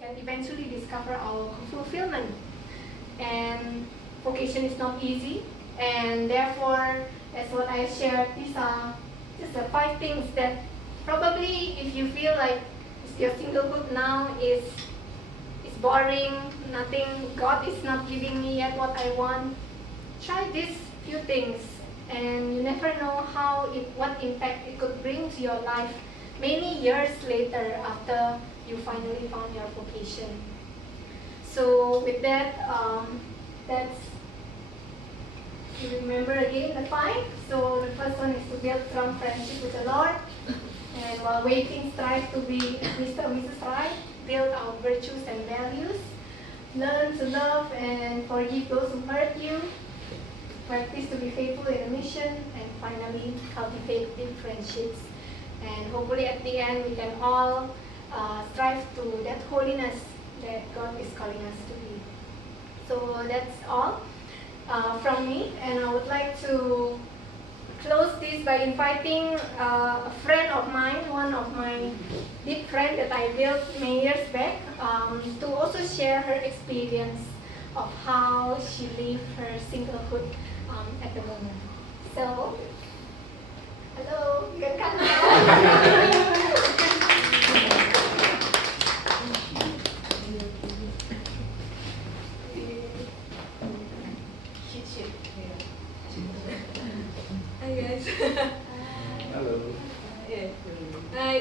can eventually discover our fulfillment. And vocation is not easy, and therefore, as what I shared, these are just the 5 things that probably if you feel like your singlehood now is boring, nothing, God is not giving me yet what I want, try these few things, and you never know what impact it could bring to your life many years later after you finally found your vocation. So with that, you remember again the 5. So the first one is to build strong friendship with the Lord, and while waiting, strive to be Mr. or Mrs. Right, build our virtues and values, learn to love and forgive those who hurt you, practice to be faithful in the mission, and finally cultivate deep friendships. And hopefully at the end we can all strive to that holiness that God is calling us to be. So that's all from me, and I would like to close this by inviting a friend of mine, one of my deep friends that I built many years back, to also share her experience of how she lived her singlehood at the moment. So, hello, you can come now. Hi guys. Hello. Yeah. Hi.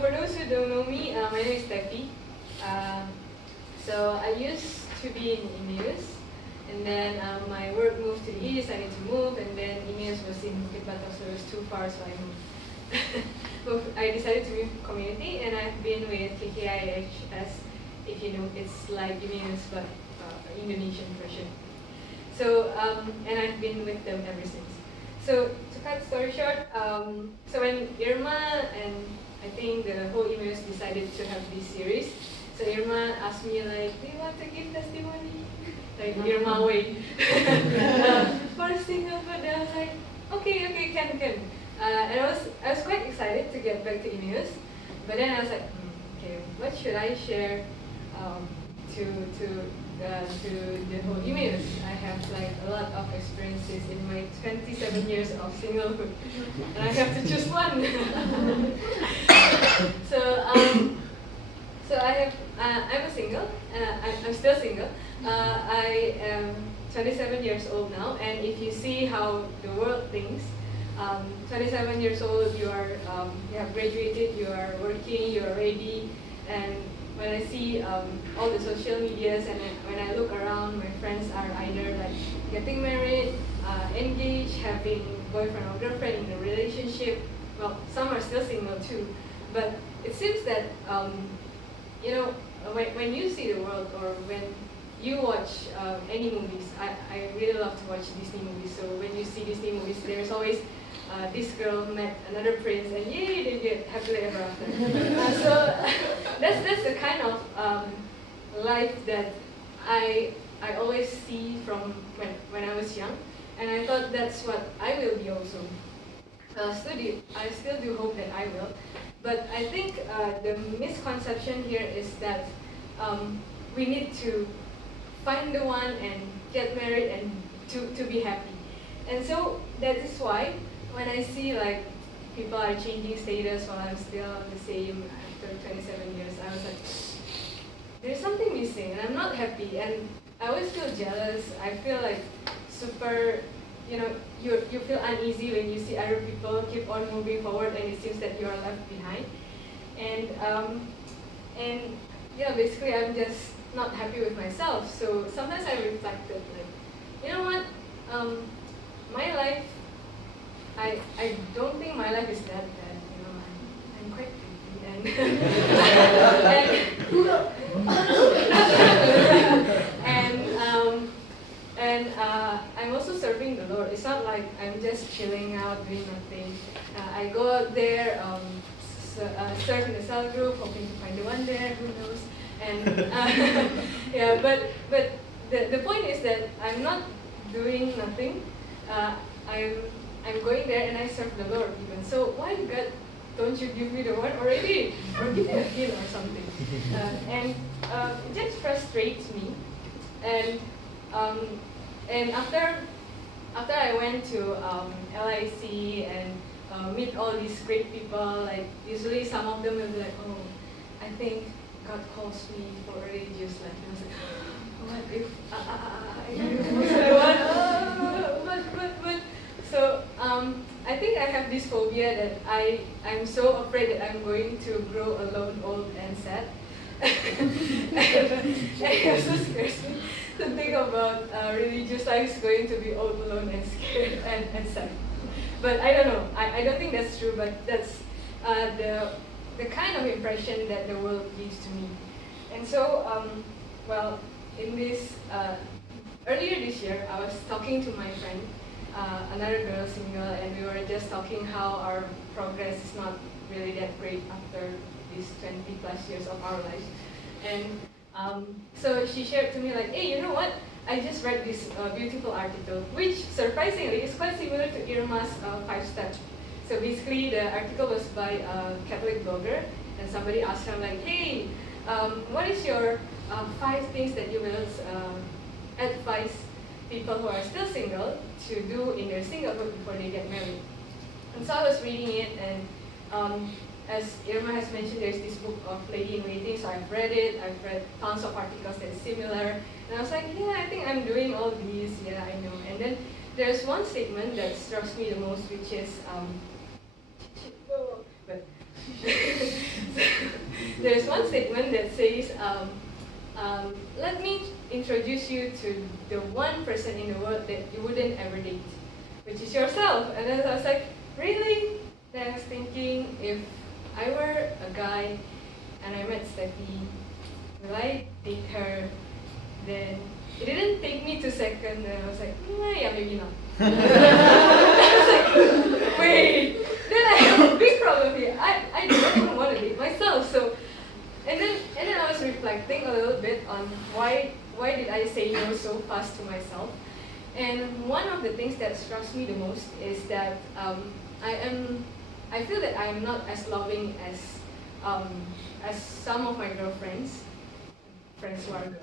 For those who don't know me, my name is Steffi. So I used to be in Ineos, and then my work moved to the east. I need to move, and then Ineos was in Bukit Batok, so it was too far, so I moved. I decided to move community, and I've been with KKIHS. If you know, it's like Ineos but Indonesian version. So and I've been with them ever since. So to cut the story short, so when Irma and I think the whole emails decided to have this series, so Irma asked me like, do you want to give testimony? Like Irma way. For a singlehood, I was like, okay, can. And I was quite excited to get back to emails, but then I was like, okay, what should I share to the whole emails? I have like a lot of experiences in my 27 years of singlehood, and I have to choose one. So I'm a single. I'm still single. I am 27 years old now, and if you see how the world thinks, 27 years old, you have graduated, you are working, you are ready, and when I see all the social medias and when I look around, my friends are either like getting married, engaged, having boyfriend or girlfriend in a relationship. Well, some are still single too, but it seems that when you see the world or when you watch any movies, I really love to watch Disney movies. So when you see Disney movies, there's always this girl met another prince, and yay, they get happily ever after. So that's the kind of life that I always see from when I was young, and I thought that's what I will be also. I still do hope that I will, but I think the misconception here is that we need to find the one and get married and to be happy, and so that is why when I see like people are changing status while I'm still the same after 27 years, I was like, there's something missing, and I'm not happy, and I always feel jealous. I feel like super, you feel uneasy when you see other people keep on moving forward, and it seems that you are left behind, and basically I'm just not happy with myself. So sometimes I reflected like, you know what, my life. I don't think my life is that bad, I'm quite pretty and I'm also serving the Lord. It's not like I'm just chilling out doing nothing. I go out there, serve in the cell group, hoping to find the one there, who knows. And but the point is that I'm not doing nothing. I'm going there and I serve the Lord even. So why God don't you give me the one already? Or give me a hint or something. It just frustrates me. And um, and after I went to LIC and meet all these great people, like usually some of them will be like, oh, I think God calls me for religious life. And I was like, what if I do what I want? But. So I think I have this phobia that I'm so afraid that I'm going to grow alone, old and sad. and it also scares me to think about religious life is going to be old, alone and scared and sad. But I don't know. I don't think that's true, but that's the kind of impression that the world gives to me. And so, well, in this earlier this year, I was talking to my friend, another girl, single, and we were just talking how our progress is not really that great after these 20 plus years of our lives. And so she shared to me like, hey, you know what? I just read this beautiful article, which surprisingly is quite similar to Irma's 5-step. So basically, the article was by a Catholic blogger, and somebody asked her like, hey, what is your 5 things that you will advise people who are still single to do in their singlehood before they get married? And so I was reading it, and as Irma has mentioned, there's this book of Lady in Waiting, so I've read it, I've read tons of articles that's similar, and I was like, yeah, I think I'm doing all these, yeah, I know. And then there's one statement that strikes me the most, which is, there's one statement that says, let me introduce you to the one person in the world that you wouldn't ever date, which is yourself. And then I was like, really? Then I was thinking, if I were a guy and I met Steffi, will I date her? Then it didn't take me 2 seconds, and I was like, yeah, maybe not. I was like, wait, then I have a big problem here. I don't even want to date myself. So, and then I was reflecting a little bit on why did I say no so fast to myself. And one of the things that strikes me the most is that I feel that I am not as loving as some of my girlfriends, friends who are girls.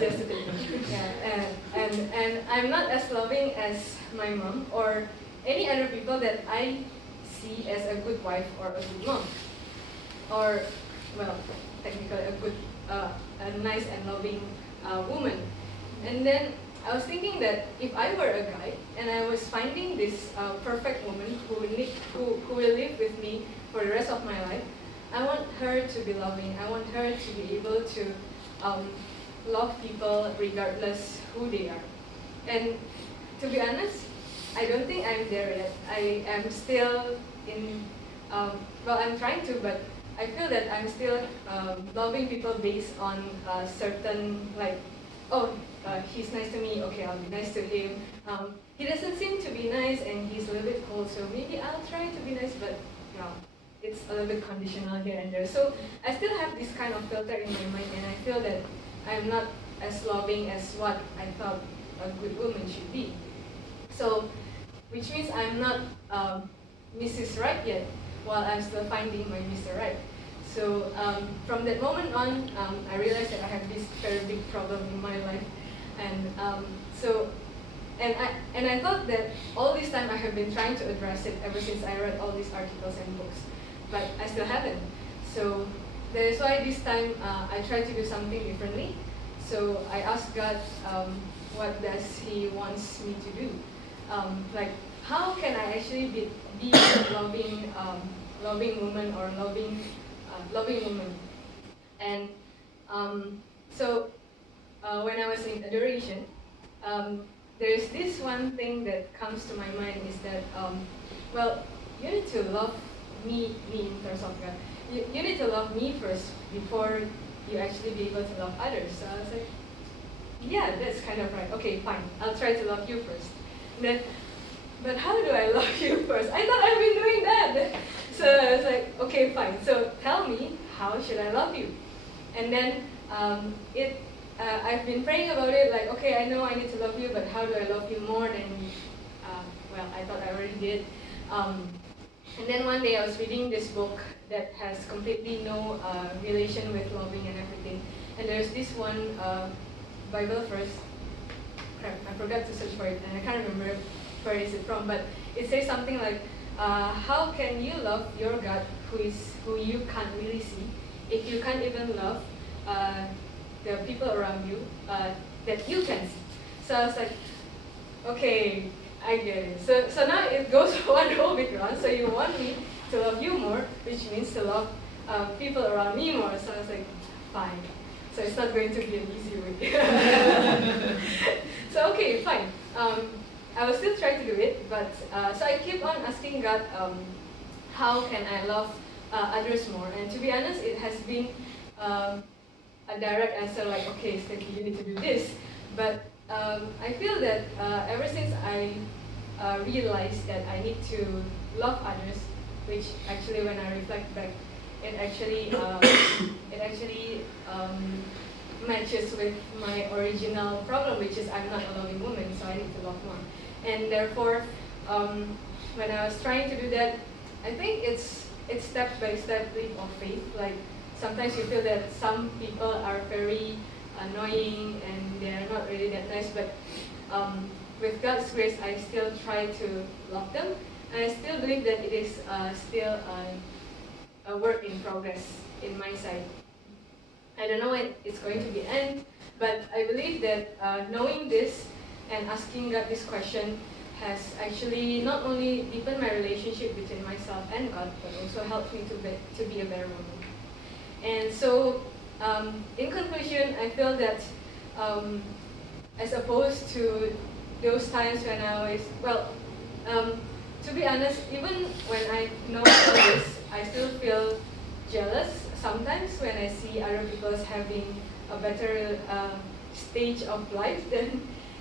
that's the thing. Yeah, and I'm not as loving as my mom or any other people that I see as a good wife or a good mom, or well, technically a good, a nice and loving woman. And then I was thinking that if I were a guy and I was finding this perfect woman who will live with me for the rest of my life, I want her to be loving. I want her to be able to love people regardless who they are. And to be honest, I don't think I'm there yet. I am still in, well, I'm trying to, but I feel that I'm still loving people based on certain, like, oh, he's nice to me, okay, I'll be nice to him. He doesn't seem to be nice and he's a little bit cold, so maybe I'll try to be nice, but well, it's a little bit conditional here and there. So I still have this kind of filter in my mind, and I feel that I'm not as loving as what I thought a good woman should be. So, which means I'm not Mrs. Right yet, while I'm still finding my Mr. Right. So from that moment on, I realized that I have this very big problem in my life, and I thought that all this time I have been trying to address it ever since I read all these articles and books, but I still haven't. So that is why this time I tried to do something differently. So I asked God, what does He wants me to do? Like, how can I actually be a loving woman or loving woman? And so when I was in adoration, there's this one thing that comes to my mind is that, well, you need to love me in terms of God. You need to love me first before you actually be able to love others. So I was like, yeah, that's kind of right. Okay, fine. I'll try to love you first. Then, but how do I love you first? I thought I've been doing that. So I was like, okay, fine. So tell me, how should I love you? And then I've been praying about it, like, okay, I know I need to love you, but how do I love you more than, well, I thought I already did. And then one day I was reading this book that has completely no relation with loving and everything. And there's this one Bible verse. Crap, I forgot to search for it, and I can't remember where is it from. But it says something like, "How can you love your God, who you can't really see, if you can't even love the people around you that you can see?" So I was like, okay, I get it. So now it goes one whole big round. So you want me to love you more, which means to love people around me more. So I was like, fine. So it's not going to be an easy way. So okay, fine. I will still try to do it, but so I keep on asking God, how can I love others more? And to be honest, it has been a direct answer like, okay, Steffi, you need to do this. But I feel that ever since I realized that I need to love others, which actually when I reflect back, it actually matches with my original problem, which is I'm not a loving woman, so I need to love more. And therefore, when I was trying to do that, I think it's step by step leap of faith. Like sometimes you feel that some people are very annoying and they are not really that nice, but with God's grace, I still try to love them, and I still believe that it is still a work in progress in my side. I don't know when it's going to be end, but I believe that knowing this and asking God this question has actually not only deepened my relationship between myself and God, but also helped me to be a better woman. And so, in conclusion, I feel that as opposed to those times when I was, to be honest, even when I know all this, I still feel jealous sometimes when I see other people having a better stage of life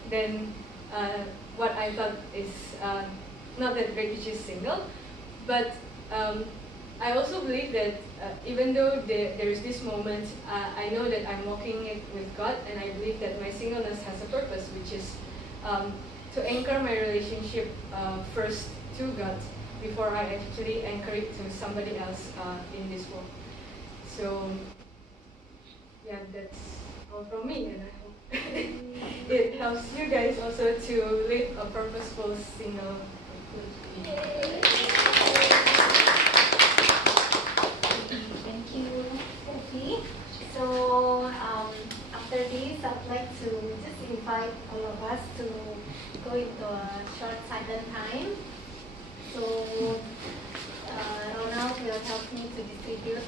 than what I thought is not that great, which is single. But I also believe that even though there is this moment, I know that I'm walking it with God, and I believe that my singleness has a purpose, which is to anchor my relationship first to God before I actually anchor it to somebody else in this world. So, yeah, that's all from me, and I hope it helps you guys also to live a purposeful single life. Thank you, Steffi. So after this, I'd like to just invite all of us to go into a short silent time. So Ronald will help me to distribute